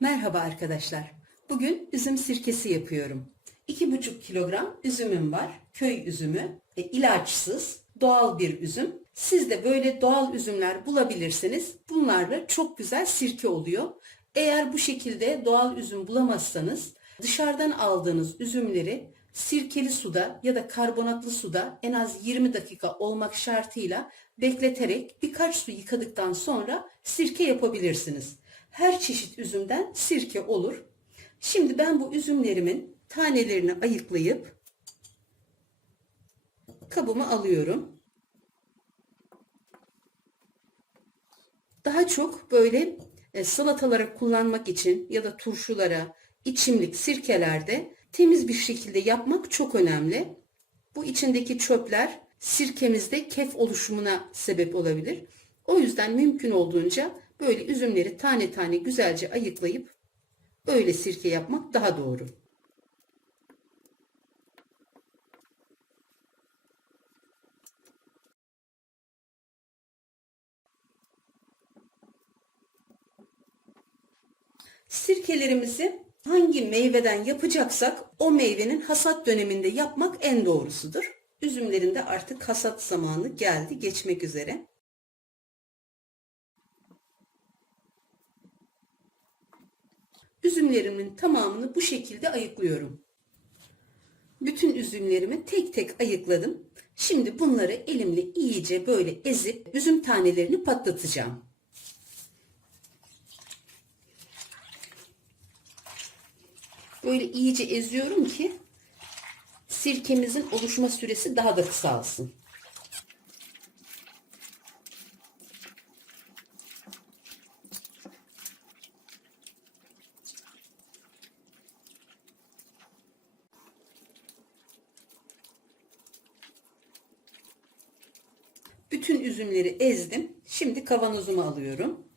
Merhaba arkadaşlar. Bugün üzüm sirkesi yapıyorum. 2,5 kilogram üzümüm var. Köy üzümü, e, ilaçsız, doğal bir üzüm. Siz de böyle doğal üzümler bulabilirsiniz. Bunlarla çok güzel sirke oluyor. Eğer bu şekilde doğal üzüm bulamazsanız dışarıdan aldığınız üzümleri sirkeli suda ya da karbonatlı suda en az 20 dakika olmak şartıyla bekleterek birkaç su yıkadıktan sonra sirke yapabilirsiniz. Her çeşit üzümden sirke olur. Şimdi ben bu üzümlerimin tanelerini ayıklayıp kabıma alıyorum. Daha çok böyle e, salatalara kullanmak için ya da turşulara, içimlik, sirkelerde temiz bir şekilde yapmak çok önemli. Bu içindeki çöpler sirkemizde kef oluşumuna sebep olabilir. O yüzden mümkün olduğunca böyle üzümleri tane tane güzelce ayıklayıp öyle sirke yapmak daha doğru. Sirkelerimizi hangi meyveden yapacaksak o meyvenin hasat döneminde yapmak en doğrusudur. Üzümlerin de artık hasat zamanı geldi, geçmek üzere. Üzümlerimin tamamını bu şekilde ayıklıyorum. Bütün üzümlerimi tek tek ayıkladım. Şimdi bunları elimle iyice böyle ezip üzüm tanelerini patlatacağım. Böyle iyice eziyorum ki sirkemizin oluşma süresi daha da kısalsın. Bütün üzümleri ezdim. Şimdi kavanozuma alıyorum.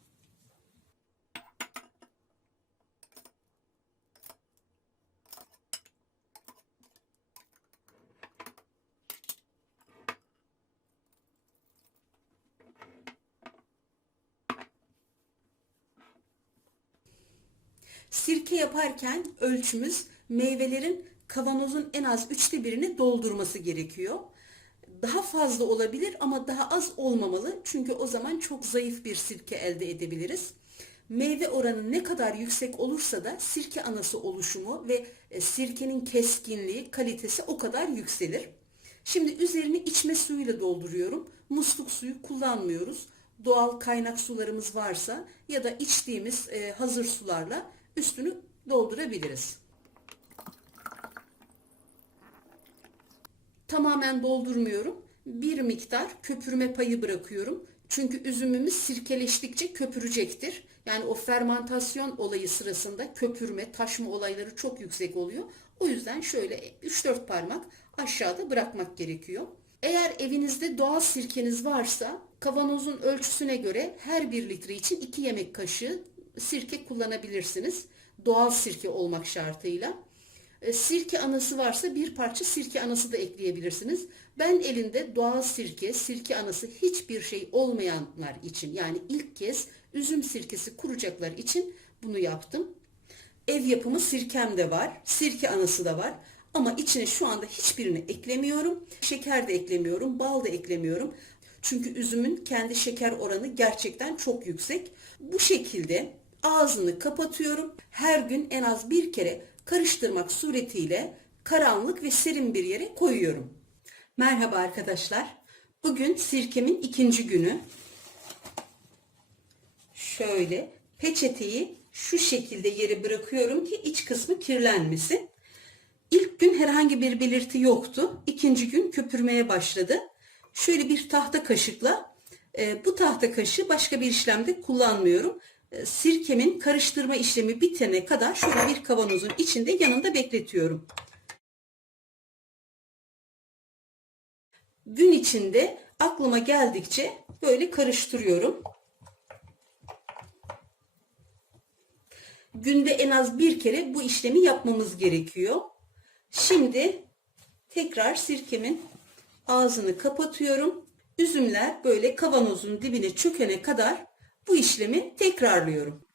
Sirke yaparken ölçümüz meyvelerin kavanozun en az üçte birini doldurması gerekiyor. Daha fazla olabilir ama daha az olmamalı. Çünkü o zaman çok zayıf bir sirke elde edebiliriz. Meyve oranı ne kadar yüksek olursa da sirke anası oluşumu ve e, sirkenin keskinliği, kalitesi o kadar yükselir. Şimdi üzerini içme suyuyla dolduruyorum. Musluk suyu kullanmıyoruz. Doğal kaynak sularımız varsa ya da içtiğimiz e, hazır sularla üstünü doldurabiliriz. Tamamen doldurmuyorum. Bir miktar köpürme payı bırakıyorum. Çünkü üzümümüz sirkeleştikçe köpürecektir. Yani o fermantasyon olayı sırasında köpürme, taşma olayları çok yüksek oluyor. O yüzden şöyle 3-4 parmak aşağıda bırakmak gerekiyor. Eğer evinizde doğal sirkeniz varsa kavanozun ölçüsüne göre her 1 litre için 2 yemek kaşığı sirke kullanabilirsiniz. Doğal sirke olmak şartıyla. E, Sirke anası varsa bir parça sirke anası da ekleyebilirsiniz. Ben elinde doğal sirke, sirke anası hiçbir şey olmayanlar için yani ilk kez üzüm sirkesi kuracaklar için bunu yaptım. Ev yapımı sirkem de var, sirke anası da var. Ama içine şu anda hiçbirini eklemiyorum. Şeker de eklemiyorum, bal da eklemiyorum. Çünkü üzümün kendi şeker oranı gerçekten çok yüksek. Bu şekilde ağzını kapatıyorum. Her gün en az bir kere karıştırmak suretiyle karanlık ve serin bir yere koyuyorum. Merhaba arkadaşlar. Bugün sirkemin ikinci günü. Şöyle peçeteyi şu şekilde yere bırakıyorum ki iç kısmı kirlenmesin. İlk gün herhangi bir belirti yoktu. İkinci gün köpürmeye başladı. Şöyle bir tahta kaşıkla e, bu tahta kaşığı başka bir işlemde kullanmıyorum. E, sirkemin karıştırma işlemi bitene kadar şöyle bir kavanozun içinde yanında bekletiyorum. Gün içinde aklıma geldikçe böyle karıştırıyorum. Günde en az bir kere bu işlemi yapmamız gerekiyor. Şimdi tekrar sirkemin ağzını kapatıyorum. Üzümler böyle kavanozun dibine çökene kadar bu işlemi tekrarlıyorum.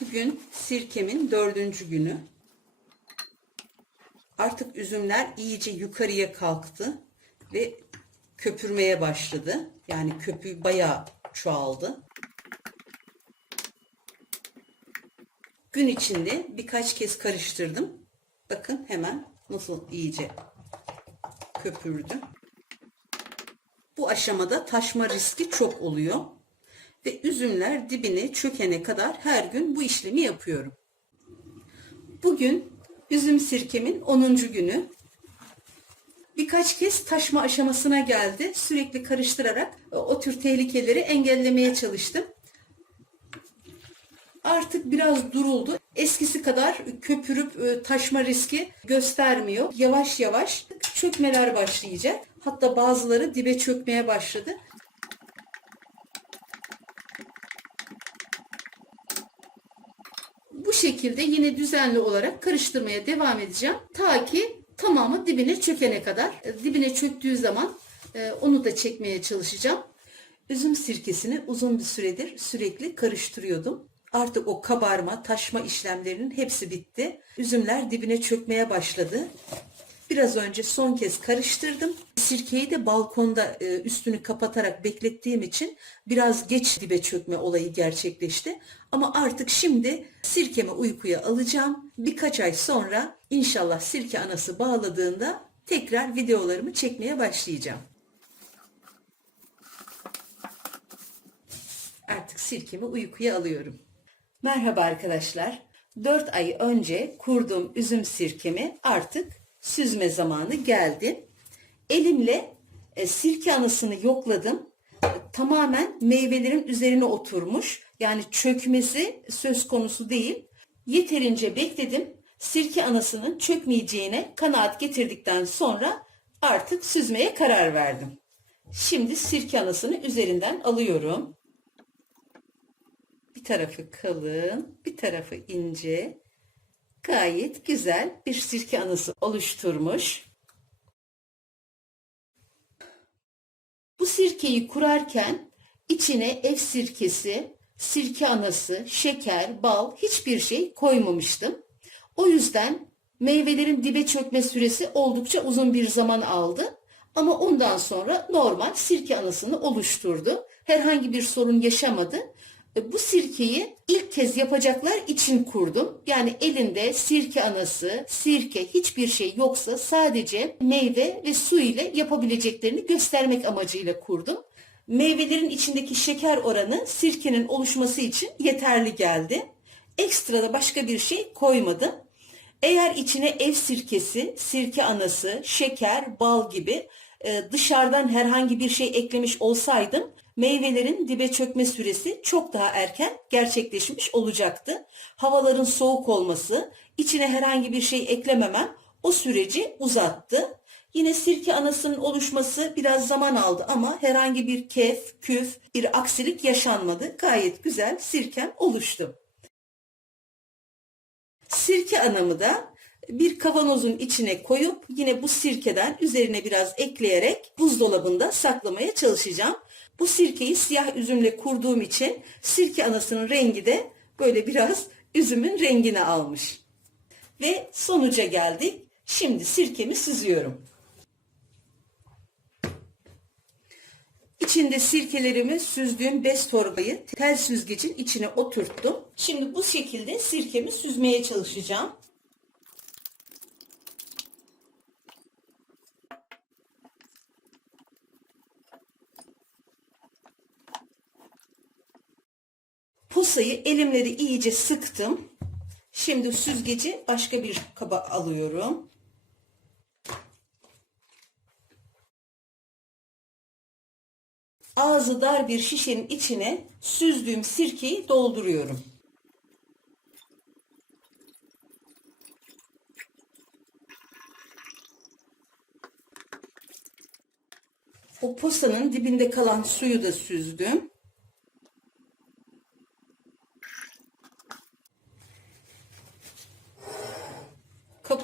Bugün sirkemin dördüncü günü. Artık üzümler iyice yukarıya kalktı ve köpürmeye başladı. Yani köpüğü bayağı çoğaldı. Gün içinde birkaç kez karıştırdım. Bakın hemen nasıl iyice köpürdü. Bu aşamada taşma riski çok oluyor. Ve üzümler dibine çökene kadar her gün bu işlemi yapıyorum. Bugün üzüm sirkemin 10. günü. Birkaç kez taşma aşamasına geldi. Sürekli karıştırarak o tür tehlikeleri engellemeye çalıştım. Artık biraz duruldu. Eskisi kadar köpürüp e, taşma riski göstermiyor. Yavaş yavaş çökmeler başlayacak. Hatta bazıları dibe çökmeye başladı. Bu şekilde yine düzenli olarak karıştırmaya devam edeceğim. Ta ki tamamı dibine çökene kadar. Dibine çöktüğü zaman e, onu da çekmeye çalışacağım. Üzüm sirkesini uzun bir süredir sürekli karıştırıyordum. Artık o kabarma, taşma işlemlerinin hepsi bitti. Üzümler dibine çökmeye başladı. Biraz önce son kez karıştırdım. Sirkeyi de balkonda e, üstünü kapatarak beklettiğim için biraz geç dibe çökme olayı gerçekleşti. Ama artık şimdi sirkemi uykuya alacağım. Birkaç ay sonra inşallah sirke anası bağladığında tekrar videolarımı çekmeye başlayacağım. Artık sirkemi uykuya alıyorum. Merhaba arkadaşlar. 4 ay önce kurduğum üzüm sirkemi artık süzme zamanı geldi. Elimle e, sirke anısını yokladım. Tamamen meyvelerin üzerine oturmuş. Yani çökmesi söz konusu değil. Yeterince bekledim. Sirke anasının çökmeyeceğine kanaat getirdikten sonra artık süzmeye karar verdim. Şimdi sirke anasını üzerinden alıyorum. Bir tarafı kalın, bir tarafı ince. Gayet güzel bir sirke anısı oluşturmuş. Bu sirkeyi kurarken içine ev sirkesi, sirke anası, şeker, bal hiçbir şey koymamıştım. O yüzden meyvelerin dibe çökme süresi oldukça uzun bir zaman aldı. Ama ondan sonra normal sirke anasını oluşturdu. Herhangi bir sorun yaşamadı. E, Bu sirkeyi ilk kez yapacaklar için kurdum. Yani elinde sirke anası, sirke hiçbir şey yoksa sadece meyve ve su ile yapabileceklerini göstermek amacıyla kurdum. Meyvelerin içindeki şeker oranı sirkenin oluşması için yeterli geldi. Ekstra da başka bir şey koymadım. Eğer içine ev sirkesi, sirke anası, şeker, bal gibi e, dışarıdan herhangi bir şey eklemiş olsaydım meyvelerin dibe çökme süresi çok daha erken gerçekleşmiş olacaktı. Havaların soğuk olması, içine herhangi bir şey eklememem o süreci uzattı. Yine sirke anasının oluşması biraz zaman aldı ama herhangi bir kef, küf, bir aksilik yaşanmadı. Gayet güzel sirkem oluştu. Sirke anamı da bir kavanozun içine koyup yine bu sirkeden üzerine biraz ekleyerek buzdolabında saklamaya çalışacağım. Bu sirkeyi siyah üzümle kurduğum için sirke anasının rengi de böyle biraz üzümün rengini almış. Ve sonuca geldik. Şimdi sirkemi süzüyorum. İçinde sirkelerimi süzdüğüm bez torbayı tel süzgecin içine oturttum. Şimdi bu şekilde sirkemi süzmeye çalışacağım. Pusayı elimle de iyice sıktım. Şimdi süzgeci başka bir kaba alıyorum. Ağzı dar bir şişenin içine süzdüğüm sirkeyi dolduruyorum. O posanın dibinde kalan suyu da süzdüm.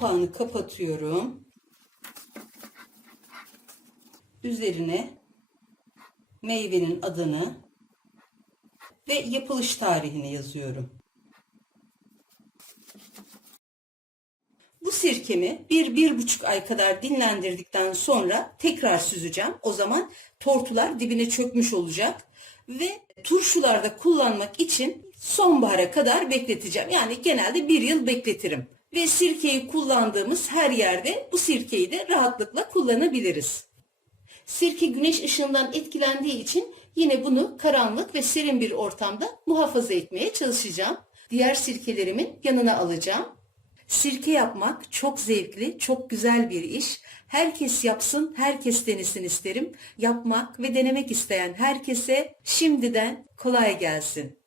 kapağını kapatıyorum. Üzerine meyvenin adını ve yapılış tarihini yazıyorum. Bu sirkemi bir, bir buçuk ay kadar dinlendirdikten sonra tekrar süzeceğim. O zaman tortular dibine çökmüş olacak ve turşularda kullanmak için sonbahara kadar bekleteceğim. Yani genelde bir yıl bekletirim. Ve sirkeyi kullandığımız her yerde bu sirkeyi de rahatlıkla kullanabiliriz. Sirke güneş ışığından etkilendiği için yine bunu karanlık ve serin bir ortamda muhafaza etmeye çalışacağım. Diğer sirkelerimin yanına alacağım. Sirke yapmak çok zevkli, çok güzel bir iş. Herkes yapsın, herkes denesin isterim. Yapmak ve denemek isteyen herkese şimdiden kolay gelsin.